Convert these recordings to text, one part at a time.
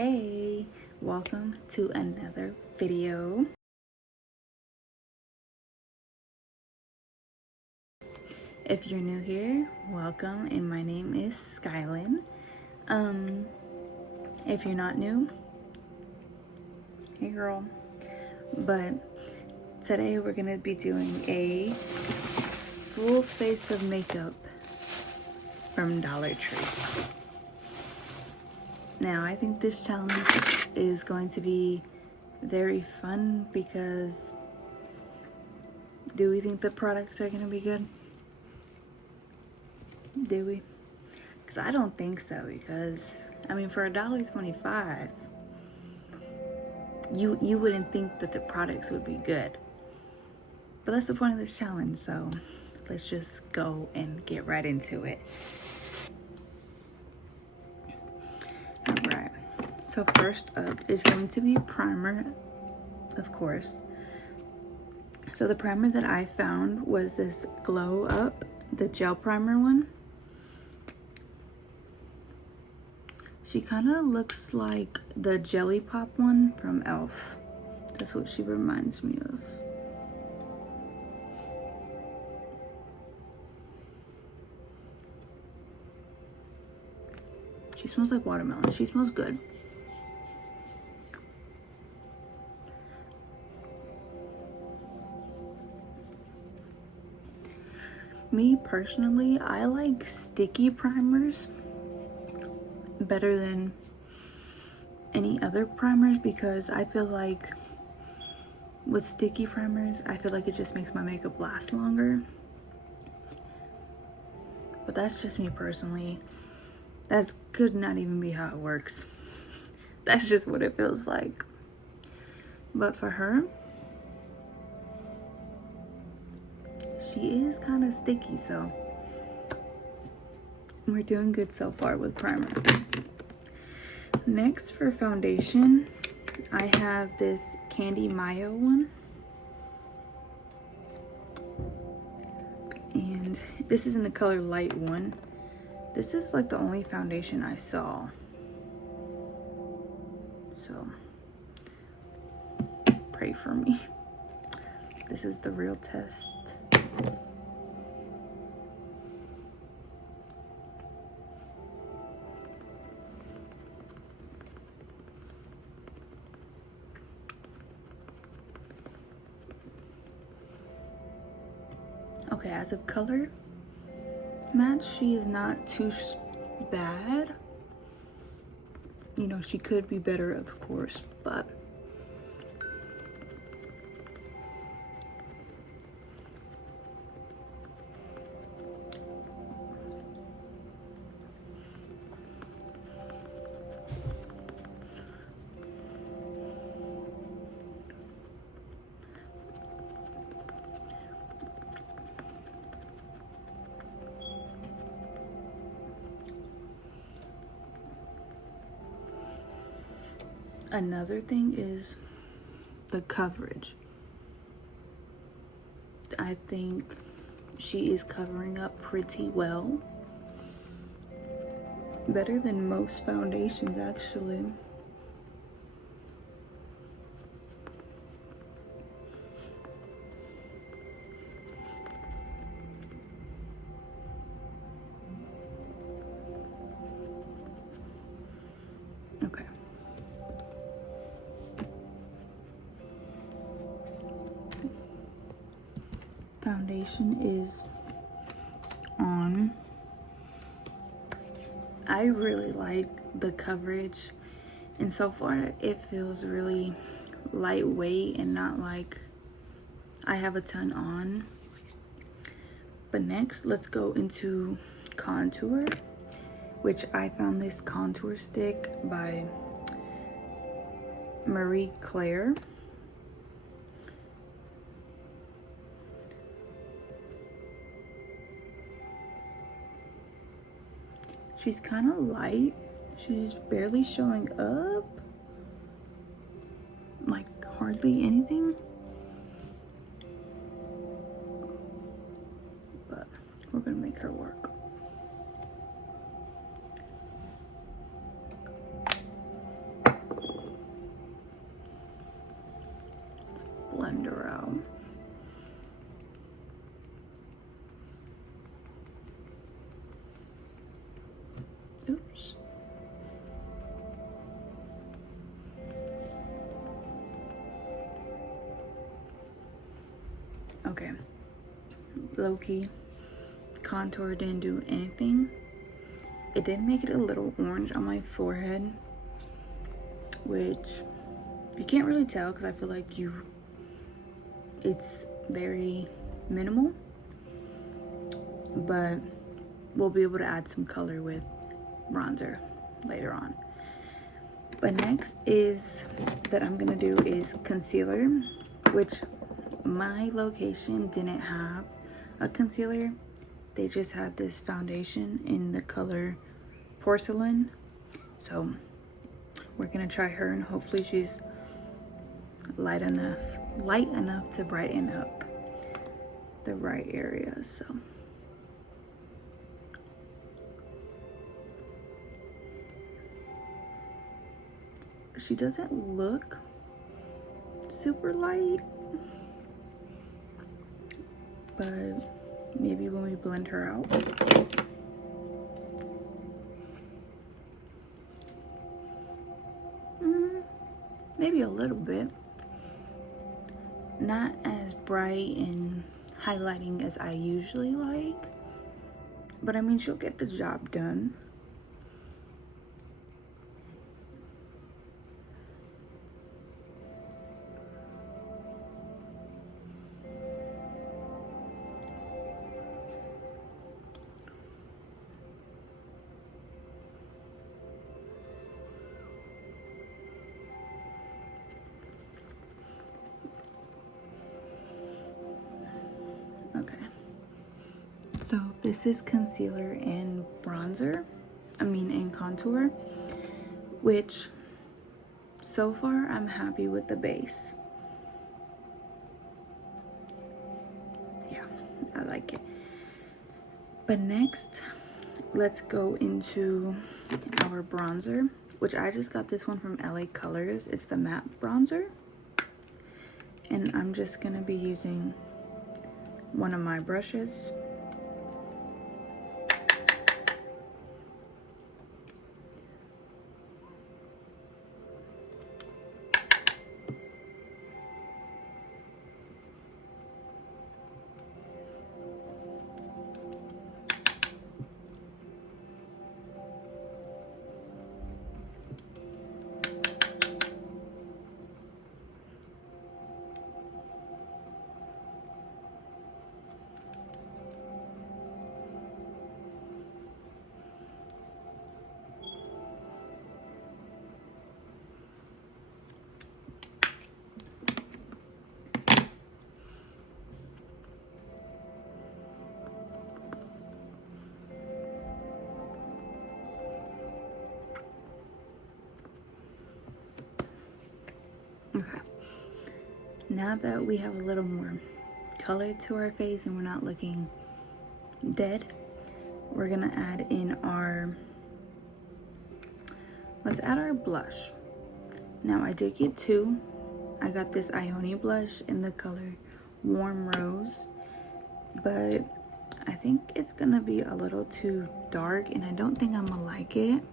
Hey, welcome to another video. If you're new here, welcome, and my name is Skyelynn. If you're not new, hey girl. But today we're gonna be doing a full face of makeup from Dollar Tree. Now, I think this challenge is going to be very fun because do we think the products are going to be good? Do we? Because I don't think so, because, I mean, for $1.25, you wouldn't think that the products would be good. But that's the point of this challenge, so let's just go and get right into it. Alright, so first up is going to be primer, of course. So the primer that I found was this Glow Up, the gel primer one. She kind of looks like the Jelly Pop one from e.l.f. That's what she reminds me of. She smells like watermelon. She smells good. Me personally, I like sticky primers better than any other primers because I feel like with sticky primers, I feel like it just makes my makeup last longer. But that's just me personally. That could not even be how it works. That's just what it feels like. But for her, she is kind of sticky, so we're doing good so far with primer. Next, for foundation, I have this Candy Mayo one. And this is in the color Light 1. This is like the only foundation I saw. So, pray for me. This is the real test. Okay, as of color match, she is not too bad. You know, she could be better, of course, but another thing is the coverage. I think she is covering up pretty well. Better than most foundations, actually. Okay. Foundation is on. I really like the coverage, and so far it feels really lightweight and not like I have a ton on. But next, let's go into contour, which I found this contour stick by Marie Claire. She's kind of light. She's barely showing up. Like hardly anything. But we're gonna make her work. blend her out. Oops. Okay. Low-key contour didn't do anything. It did make it a little orange on my forehead, which you can't really tell because I feel like it's very minimal, but we'll be able to add some color with bronzer later on. But next is that I'm gonna do is concealer, which my location didn't have a concealer. They just had this foundation in the color Porcelain. So we're gonna try her, and hopefully she's light enough to brighten up the right areas. So she doesn't look super light, but maybe when we blend her out. Maybe a little bit. Not as bright and highlighting as I usually like, but I mean, she'll get the job done. So this is concealer and bronzer, and contour, which so far I'm happy with the base. Yeah, I like it. But next, let's go into our bronzer, which I just got this one from LA Colors. It's the matte bronzer. And I'm just gonna be using one of my brushes. Okay, now that we have a little more color to our face and we're not looking dead, we're gonna add in let's add our blush. Now I did get two. I got this Ioni blush in the color Warm Rose, but I think it's gonna be a little too dark and I don't think I'm gonna like it.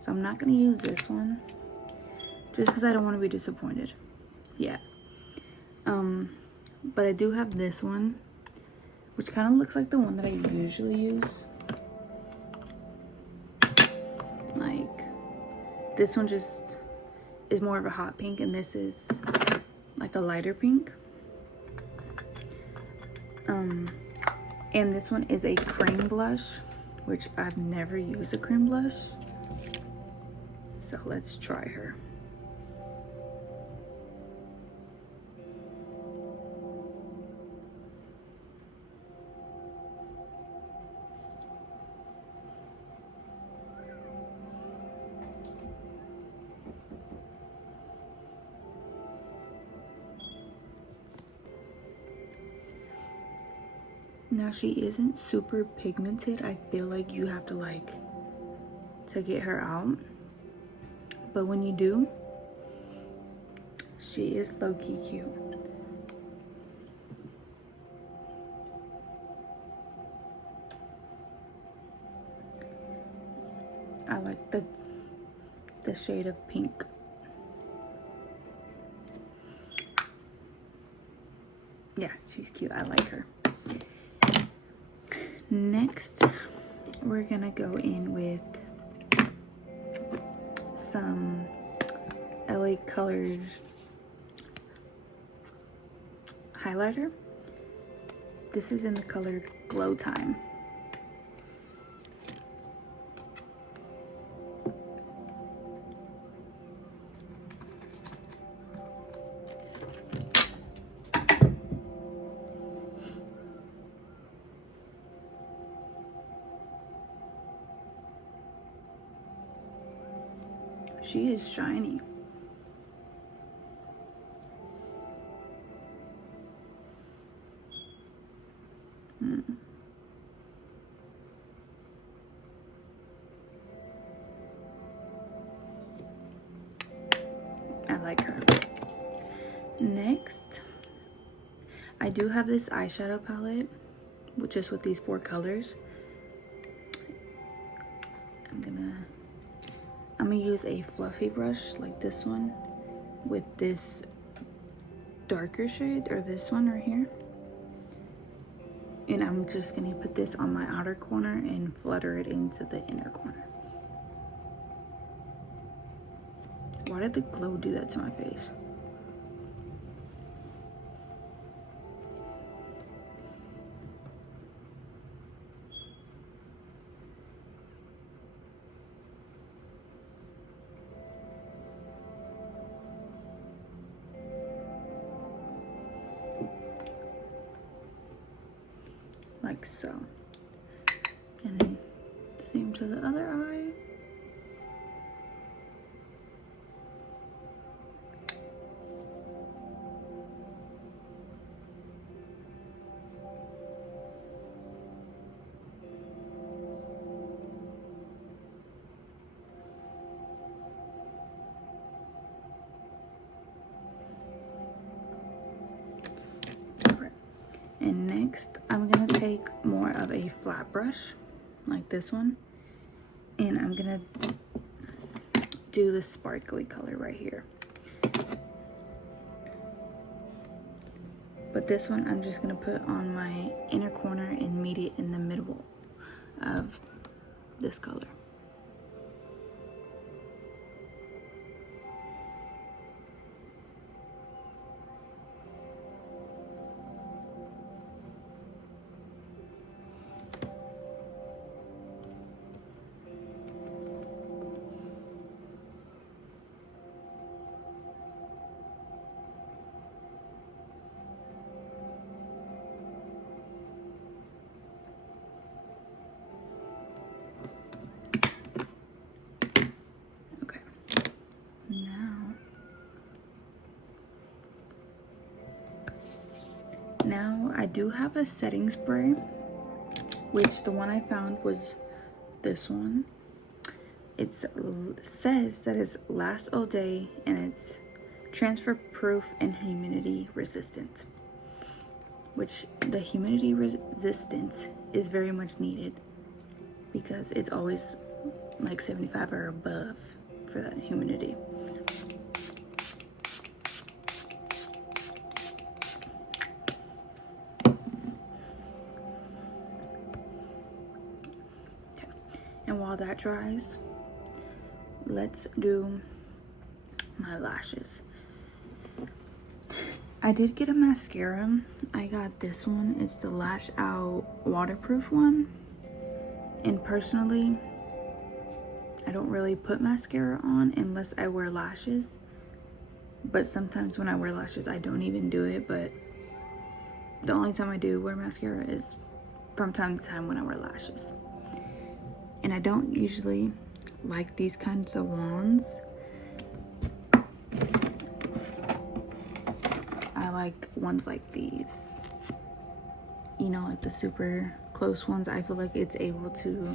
So I'm not gonna use this one, just because I don't want to be disappointed. Yeah. But I do have this one, which kind of looks like the one that I usually use. Like, this one just is more of a hot pink, and this is like a lighter pink. And this one is a cream blush, which I've never used a cream blush. So let's try her. Now she isn't super pigmented. I feel like you have to get her out. But when you do, she is low-key cute. the shade of pink. Yeah, she's cute. I like her. Next, we're gonna go in with some LA Colors highlighter. This is in the color Glow Time. She is shiny. I like her. Next, I do have this eyeshadow palette, just with these 4 colors. I'm gonna use a fluffy brush like this one with this darker shade, or this one right here. And I'm just gonna put this on my outer corner and flutter it into the inner corner. Why did the glow do that to my face? Like so. And then same to the other eye. And next, I'm gonna take more of a flat brush, like this one, and I'm gonna do the sparkly color right here. But this one, I'm just gonna put on my inner corner and meet it in the middle of this color. Now I do have a setting spray, which the one I found was this one. It says that it's lasts all day and it's transfer proof and humidity resistant, which the humidity resistance is very much needed because it's always like 75 or above for that humidity. And while that dries, let's do my lashes. I did get a mascara. I got this one. It's the Lash Out waterproof one. And personally, I don't really put mascara on unless I wear lashes. But sometimes when I wear lashes, I don't even do it. But the only time I do wear mascara is from time to time when I wear lashes. And I don't usually like these kinds of wands. I like ones like these. You know, like the super close ones. I feel like it's able to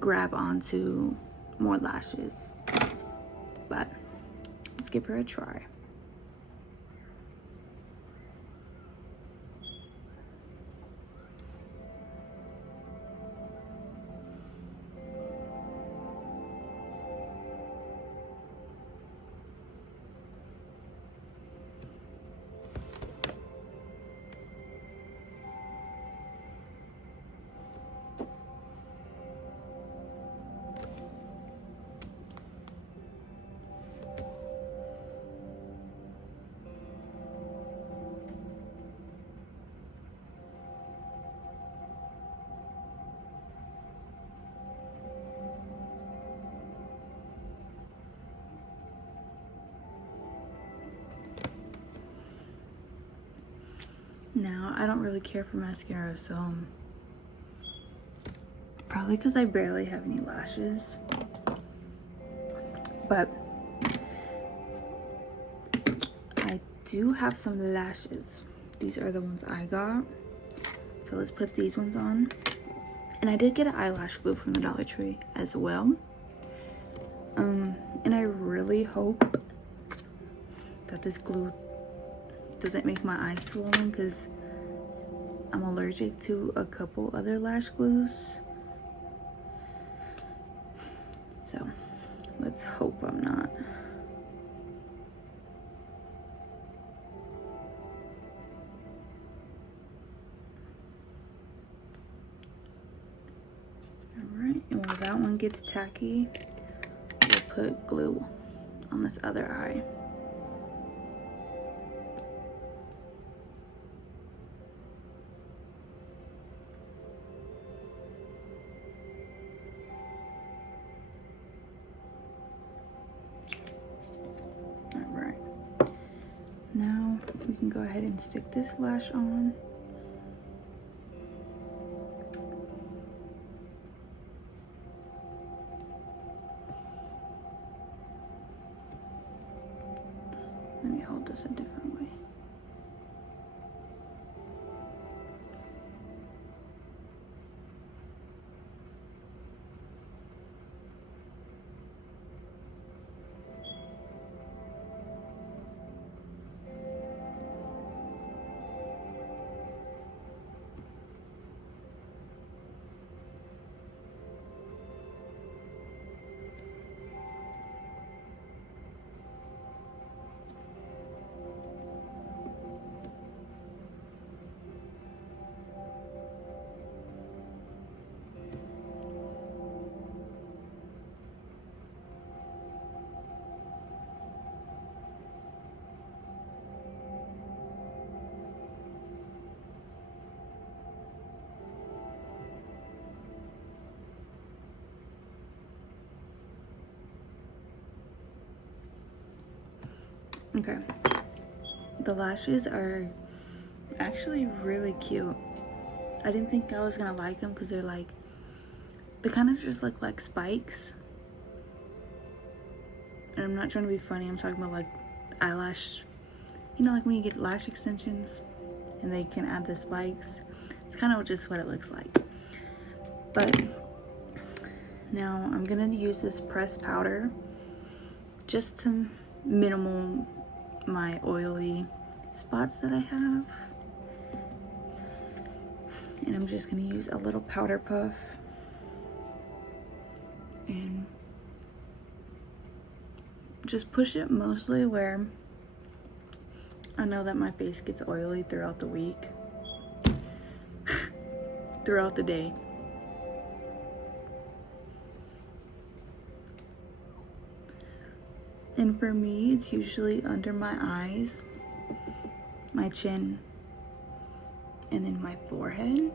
grab onto more lashes. But let's give her a try. Now, I don't really care for mascara, so probably because I barely have any lashes. But I do have some lashes. These are the ones I got. So let's put these ones on. And I did get an eyelash glue from the Dollar Tree as well. And I really hope that this glue doesn't make my eyes swollen, because I'm allergic to a couple other lash glues. So let's hope I'm not. Alright, and while that one gets tacky, we'll put glue on this other eye. Alright, now we can go ahead and stick this lash on. Let me hold this a different way. Okay, the lashes are actually really cute. I didn't think I was gonna like them because they're like, they kind of just look like spikes. And I'm not trying to be funny, I'm talking about like eyelash, you know, like when you get lash extensions and they can add the spikes. It's kind of just what it looks like. But now I'm gonna use this pressed powder just to minimal my oily spots that I have. And I'm just gonna use a little powder puff and just push it mostly where I know that my face gets oily throughout the week, throughout the day. And for me, it's usually under my eyes, my chin, and then my forehead.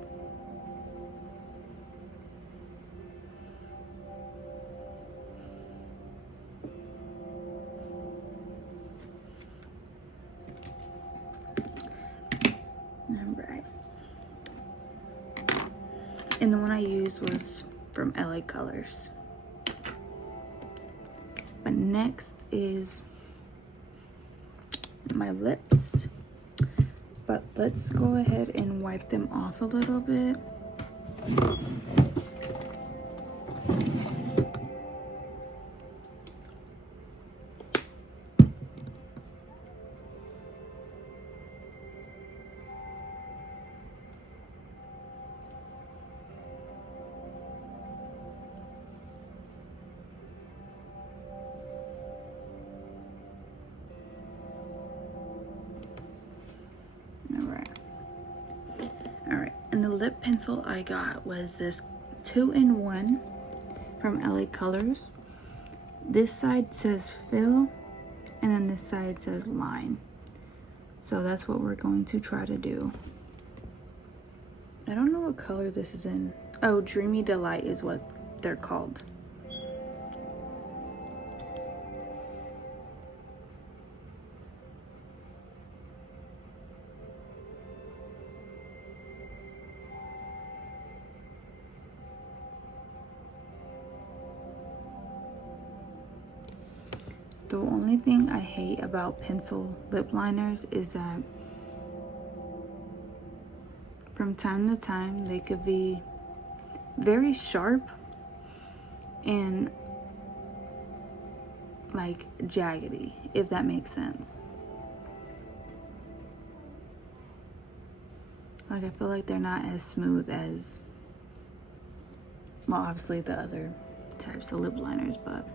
Alright. And the one I used was from LA Colors. But next is my lips. But let's go ahead and wipe them off a little bit. Alright, and the lip pencil I got was this 2-in-1 from LA Colors. This side says fill, and then this side says line. So that's what we're going to try to do. I don't know what color this is in. Oh, Dreamy Delight is what they're called. The only thing I hate about pencil lip liners is that from time to time they could be very sharp and like jaggedy, if that makes sense. Like I feel like they're not as smooth as, well, obviously the other types of lip liners, but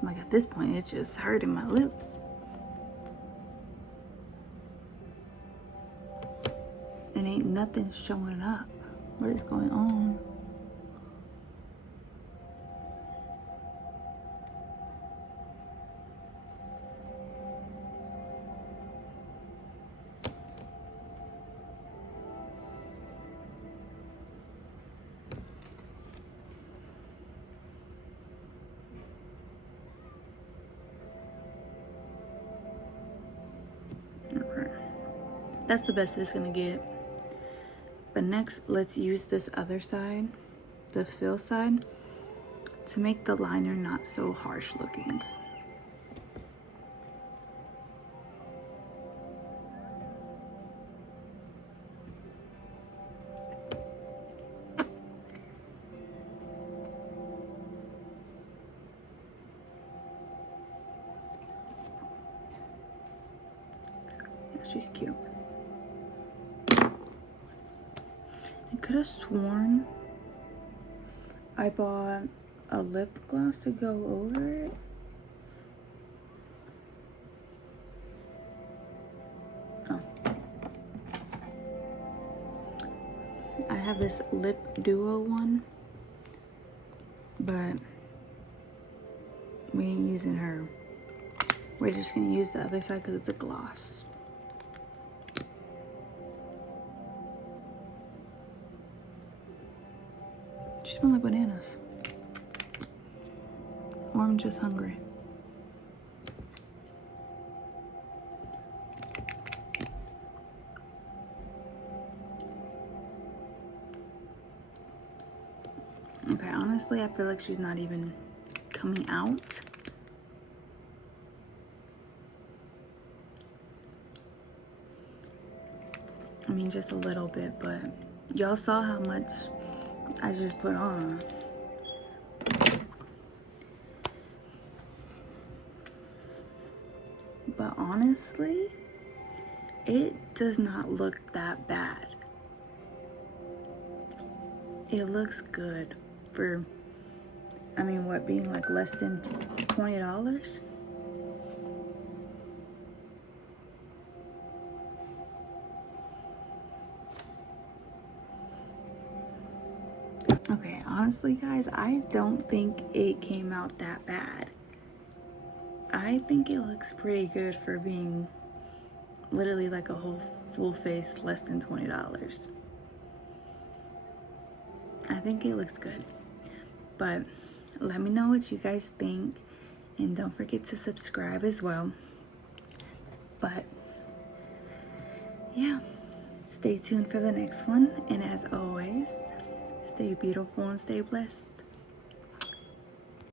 like at this point it's just hurting my lips. And ain't nothing showing up. What is going on? Okay. That's the best it's gonna get. But next, let's use this other side, the fill side, to make the liner not so harsh looking. Yeah, she's cute. I could have sworn I bought a lip gloss to go over it. Oh. I have this lip duo one, but we ain't using her. We're just gonna use the other side because it's a gloss. She smells like bananas. Or I'm just hungry. Okay, honestly, I feel like she's not even coming out. I mean, just a little bit, but y'all saw how much I just put on. But honestly, it does not look that bad. It looks good for, I mean, what, being like less than $20? Okay, honestly, guys, I don't think it came out that bad. I think it looks pretty good for being literally like a whole full face less than $20. I think it looks good. But let me know what you guys think, and don't forget to subscribe as well. But yeah, stay tuned for the next one, and as always, stay beautiful and stay blessed.